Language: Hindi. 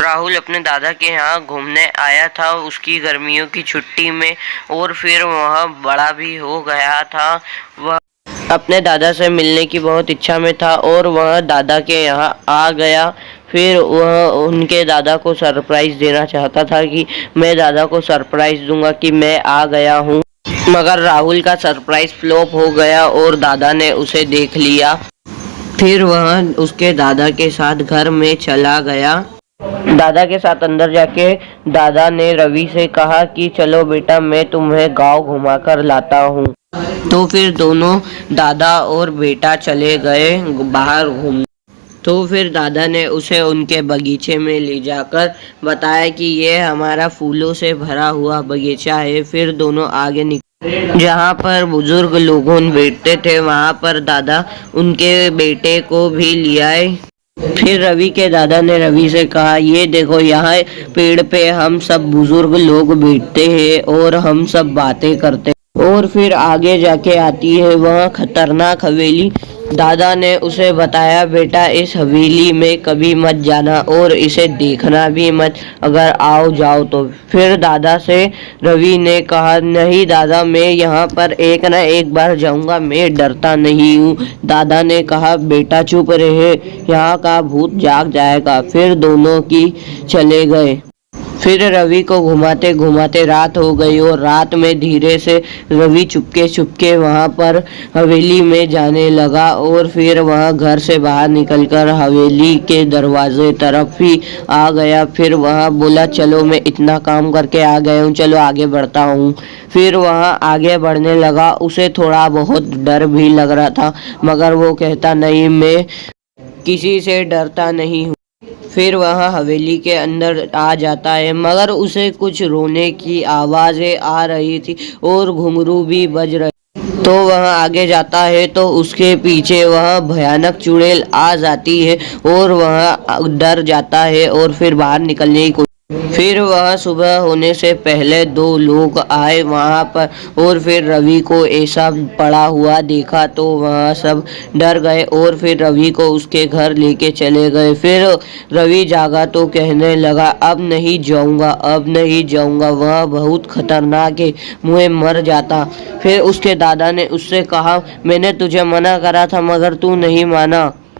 राहुल अपने दादा के यहाँ घूमने आया था उसकी गर्मियों की छुट्टी में, और फिर वह बड़ा भी हो गया था। वह अपने दादा से मिलने की बहुत इच्छा में था और वह दादा के यहाँ आ गया। फिर वह उनके दादा को सरप्राइज देना चाहता था कि मैं दादा को सरप्राइज दूंगा कि मैं आ गया हूँ। मगर राहुल का सरप्राइज फ्लॉप हो गया और दादा ने उसे देख लिया। फिर वह उसके दादा के साथ घर में चला गया। दादा के साथ अंदर जाके दादा ने रवि से कहा कि चलो बेटा, मैं तुम्हें गांव घुमाकर लाता हूँ। तो फिर दोनों दादा और बेटा चले गए बाहर घूमने। तो फिर दादा ने उसे उनके बगीचे में ले जाकर बताया कि ये हमारा फूलों से भरा हुआ बगीचा है। फिर दोनों आगे निकले जहाँ पर बुजुर्ग लोगों बैठते थे, वहाँ पर दादा उनके बेटे को भी ले आए। फिर रवि के दादा ने रवि से कहा, ये देखो, यहाँ पेड़ पे हम सब बुजुर्ग लोग बैठते हैं और हम सब बातें करते हैं। और फिर आगे जाके आती है वह खतरनाक हवेली। दादा ने उसे बताया, बेटा इस हवेली में कभी मत जाना और इसे देखना भी मत, अगर आओ जाओ तो। फिर दादा से रवि ने कहा, नहीं दादा, मैं यहाँ पर एक न एक बार जाऊँगा, मैं डरता नहीं हूँ। दादा ने कहा, बेटा चुप रहे, यहाँ का भूत जाग जाएगा। फिर दोनों की चले गए। फिर रवि को घुमाते घुमाते रात हो गई और रात में धीरे से रवि चुपके चुपके वहाँ पर हवेली में जाने लगा। और फिर वह घर से बाहर निकलकर हवेली के दरवाजे तरफ ही आ गया। फिर वह बोला, चलो मैं इतना काम करके आ गया हूँ, चलो आगे बढ़ता हूँ। फिर वह आगे बढ़ने लगा। उसे थोड़ा बहुत डर भी लग रहा था, मगर वो कहता, नहीं, मैं किसी से डरता नहीं हूँ। फिर वह हवेली के अंदर आ जाता है, मगर उसे कुछ रोने की आवाज़ें आ रही थी और घुंघरू भी बज रहे। तो वह आगे जाता है तो उसके पीछे वह भयानक चुड़ैल आ जाती है और वह डर जाता है और फिर बाहर निकलने की कोशिश। फिर वह सुबह होने से पहले दो लोग आए वहाँ पर, और फिर रवि को ऐसा पड़ा हुआ देखा तो वह सब डर गए और फिर रवि को उसके घर लेके चले गए। फिर रवि जागा तो कहने लगा, अब नहीं जाऊँगा, अब नहीं जाऊँगा, वह बहुत खतरनाक है, मुझे मर जाता। फिर उसके दादा ने उससे कहा, मैंने तुझे मना करा था मगर तू नहीं माना।